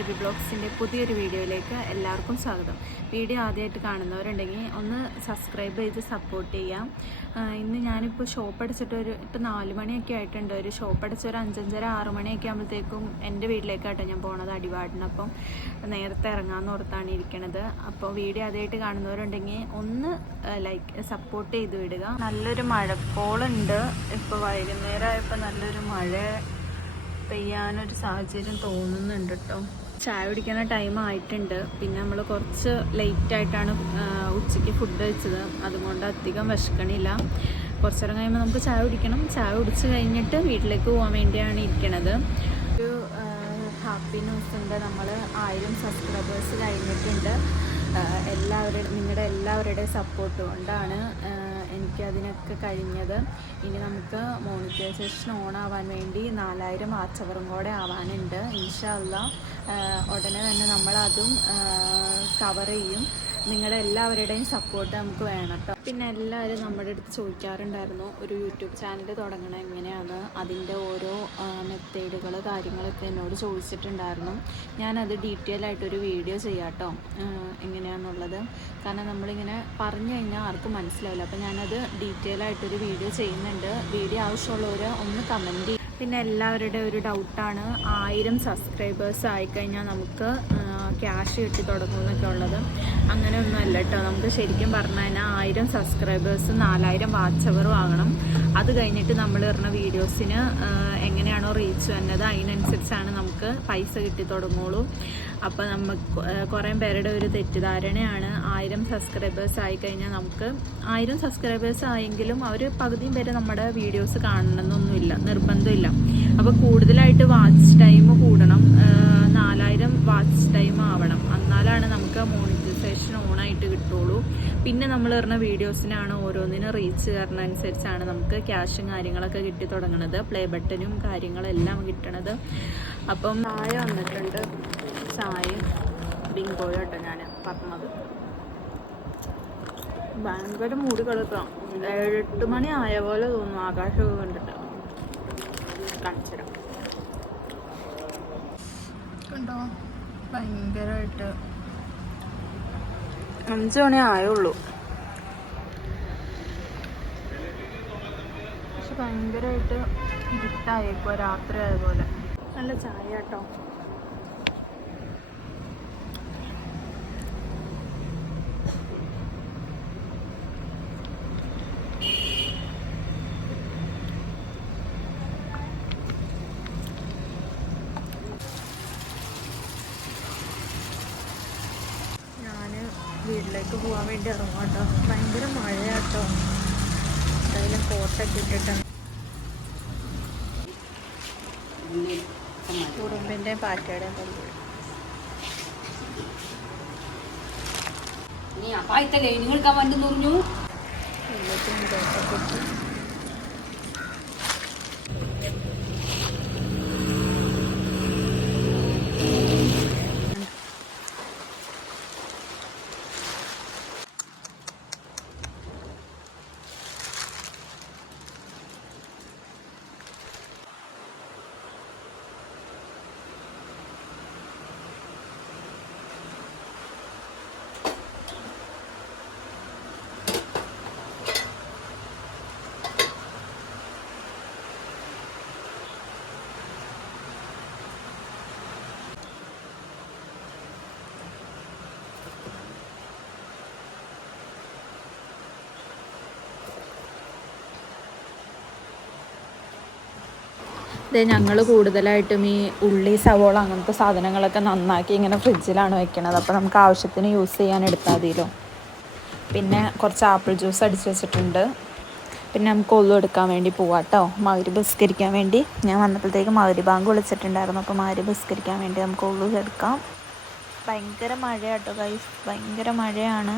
AB ബ്ലോഗ്സിൻ്റെ പുതിയൊരു വീഡിയോയിലേക്ക് എല്ലാവർക്കും സ്വാഗതം. വീഡിയോ ആദ്യമായിട്ട് കാണുന്നവരുണ്ടെങ്കിൽ ഒന്ന് സബ്സ്ക്രൈബ് ചെയ്ത് സപ്പോർട്ട് ചെയ്യാം. ഇന്ന് ഞാനിപ്പോൾ ഷോപ്പ് അടച്ചിട്ട് ഇപ്പോൾ 4 മണിയൊക്കെ ആയിട്ടുണ്ട്. ഒരു ഷോപ്പ് അടച്ച് ഒരു 5:30-6 മണിയൊക്കെ ആകുമ്പോഴത്തേക്കും എൻ്റെ വീട്ടിലേക്കാട്ടോ ഞാൻ പോണത്, അടിവാടിന്. അപ്പം നേരത്തെ ഇറങ്ങാമെന്ന് ഓർത്താണ് ഇരിക്കണത്. അപ്പോൾ വീഡിയോ ആദ്യമായിട്ട് കാണുന്നവരുണ്ടെങ്കിൽ ഒന്ന് സപ്പോർട്ട് ചെയ്ത് വിടുക. നല്ലൊരു മഴക്കോളുണ്ട്. ഇപ്പോൾ വൈകുന്നേരമായപ്പോൾ നല്ലൊരു മഴ പെയ്യാനൊരു സാഹചര്യം തോന്നുന്നുണ്ട് കേട്ടോ. ചായ കുടിക്കുന്ന ടൈം ആയിട്ടുണ്ട്. പിന്നെ നമ്മൾ കുറച്ച് ലേറ്റായിട്ടാണ് ഉച്ചയ്ക്ക് ഫുഡ് കഴിച്ചത്, അതുകൊണ്ട് അധികം വിശക്കണില്ല. കുറച്ച് നേരം കഴിയുമ്പോൾ നമുക്ക് ചായ കുടിക്കണം. ചായ കുടിച്ച് കഴിഞ്ഞിട്ട് വീട്ടിലേക്ക് പോകാൻ വേണ്ടിയാണ് ഇരിക്കണത്. ഒരു ഹാപ്പി ന്യൂസ് ഉണ്ട്. നമ്മൾ 1000 സബ്സ്ക്രൈബേഴ്സ് കഴിഞ്ഞിട്ടുണ്ട്. നിങ്ങളുടെ എല്ലാവരുടെയും സപ്പോർട്ട് കൊണ്ടാണ് എനിക്കതിനൊക്കെ കഴിഞ്ഞത്. ഇനി നമുക്ക് മോണിറ്റൈസേഷൻ ഓൺ ആവാൻ വേണ്ടി 4000 വാച്ച് അവറും കൂടെ ആവാനുണ്ട്. ഇൻഷാ അല്ലാഹ് ഉടനെ തന്നെ നമ്മളതും കവർ ചെയ്യും. നിങ്ങളുടെ എല്ലാവരുടെയും സപ്പോർട്ട് നമുക്ക് വേണം കേട്ടോ. പിന്നെ എല്ലാവരും നമ്മുടെ അടുത്ത് ചോദിക്കാറുണ്ടായിരുന്നു ഒരു യൂട്യൂബ് ചാനൽ തുടങ്ങണം എങ്ങനെയാണ്, അതിൻ്റെ ഓരോ മെത്തേഡുകൾ കാര്യങ്ങളൊക്കെ എന്നോട് ചോദിച്ചിട്ടുണ്ടായിരുന്നു. ഞാനത് ഡീറ്റെയിൽ ആയിട്ടൊരു വീഡിയോ ചെയ്യാം കേട്ടോ, എങ്ങനെയാണെന്നുള്ളത്. കാരണം നമ്മളിങ്ങനെ പറഞ്ഞു കഴിഞ്ഞാൽ ആർക്കും മനസ്സിലാവില്ല. അപ്പോൾ ഞാനത് ഡീറ്റെയിൽ ആയിട്ടൊരു വീഡിയോ ചെയ്യുന്നുണ്ട്. വീഡിയോ ആവശ്യമുള്ളവർ ഒന്ന് കമൻറ്റ് ചെയ്യും. പിന്നെ എല്ലാവരുടെ ഒരു ഡൗട്ടാണ് 1000 സബ്സ്ക്രൈബേഴ്സ് ആയിക്കഴിഞ്ഞാൽ നമുക്ക് ക്യാഷ് കിട്ടി തുടങ്ങുമെന്നൊക്കെ ഉള്ളത്. അങ്ങനെയൊന്നും അല്ല കേട്ടോ. നമുക്ക് ശരിക്കും പറഞ്ഞു കഴിഞ്ഞാൽ 1000 സബ്സ്ക്രൈബേഴ്സ് 4000 വാച്ച് അവർ വാങ്ങണം. അത് കഴിഞ്ഞിട്ട് നമ്മൾ ഇടുന്ന വീഡിയോസിന് എങ്ങനെയാണോ റീച്ച് വന്നത് അതിനനുസരിച്ചാണ് നമുക്ക് പൈസ കിട്ടി തുടങ്ങുള്ളൂ. അപ്പോൾ നമുക്ക് കുറേ പേരുടെ ഒരു തെറ്റിദ്ധാരണയാണ് 1000 സബ്സ്ക്രൈബേഴ്സ് ആയിക്കഴിഞ്ഞാൽ നമുക്ക് 1000 സബ്സ്ക്രൈബേഴ്സ് ആയെങ്കിലും അവർ പകുതിയും പേര് നമ്മുടെ വീഡിയോസ് കാണണമെന്നൊന്നുമില്ല, നിർബന്ധമില്ല. അപ്പോൾ കൂടുതലായിട്ട് വാച്ച് ടൈം കൂടണം, 4000 വാച്ച് ടൈം ആവണം. എന്നാലാണ് നമുക്ക് മോണിറ്റൈസേഷൻ ഓണായിട്ട് കിട്ടുള്ളൂ. പിന്നെ നമ്മൾ ഇടുന്ന വീഡിയോസിനാണ് ഓരോന്നിനും റീച്ച് കയറുന്ന അനുസരിച്ചാണ് നമുക്ക് ക്യാഷും കാര്യങ്ങളൊക്കെ കിട്ടി തുടങ്ങുന്നത്, പ്ലേ ബട്ടനും കാര്യങ്ങളെല്ലാം കിട്ടണത്. അപ്പം ചായ വന്നിട്ടുണ്ട്. ചായയും ബിങ്കോയും കേട്ടോ ഞാൻ പറഞ്ഞത്. ഭയങ്കര മൂടി കിടക്കാം. 7-8 മണി ആയ പോലെ തോന്നുന്നു ആകാശമൊക്കെ കണ്ടിട്ട്. കാണിച്ചുതരാം കണ്ടോ, ഭയങ്കരമായിട്ട് 5 മണി ആയുള്ളൂ. പക്ഷെ ഭയങ്കരമായിട്ട് ഇരുട്ടായേക്കോ, രാത്രി ആയതുപോലെ. നല്ല ചായ കേട്ടോ. വീട്ടിലേക്ക് പോകാൻ വേണ്ടി ഇറങ്ങും കേട്ടോ. ഭയങ്കര മഴയാട്ടോ. എന്തായാലും കോട്ടൊക്കെ ഇട്ടിട്ടാണ്. ഉറുമ്പിൻ്റെ പാറ്റയുടെയും കൊണ്ടുപോയി നിങ്ങൾക്ക് വന്നു പറഞ്ഞു. എല്ലാത്തിനും കോട്ടൊക്കെ ഇട്ട് ഇത് ഞങ്ങൾ കൂടുതലായിട്ടും ഈ ഉള്ളി, സവോള അങ്ങനത്തെ സാധനങ്ങളൊക്കെ നന്നാക്കി ഇങ്ങനെ ഫ്രിഡ്ജിലാണ് വെക്കണത്. അപ്പോൾ നമുക്ക് ആവശ്യത്തിന് യൂസ് ചെയ്യാൻ എടുത്താൽ മതിയല്ലോ. പിന്നെ കുറച്ച് ആപ്പിൾ ജ്യൂസ് അടിച്ച് വെച്ചിട്ടുണ്ട്. പിന്നെ നമുക്ക് ഒന്നും എടുക്കാൻ വേണ്ടി പോവാം കേട്ടോ, മഗ്‌രിബ് നിസ്കരിക്കാൻ വേണ്ടി. ഞാൻ വന്നപ്പോഴത്തേക്ക് മഗ്‌രിബ് ബാങ്ക് വിളിച്ചിട്ടുണ്ടായിരുന്നു. അപ്പോൾ മഗ്‌രിബ് നിസ്കരിക്കാൻ വേണ്ടി നമുക്ക് ഒന്നും എടുക്കാം. ഭയങ്കര മഴ കേട്ടോ ഗൈസ്, ഭയങ്കര മഴയാണ്.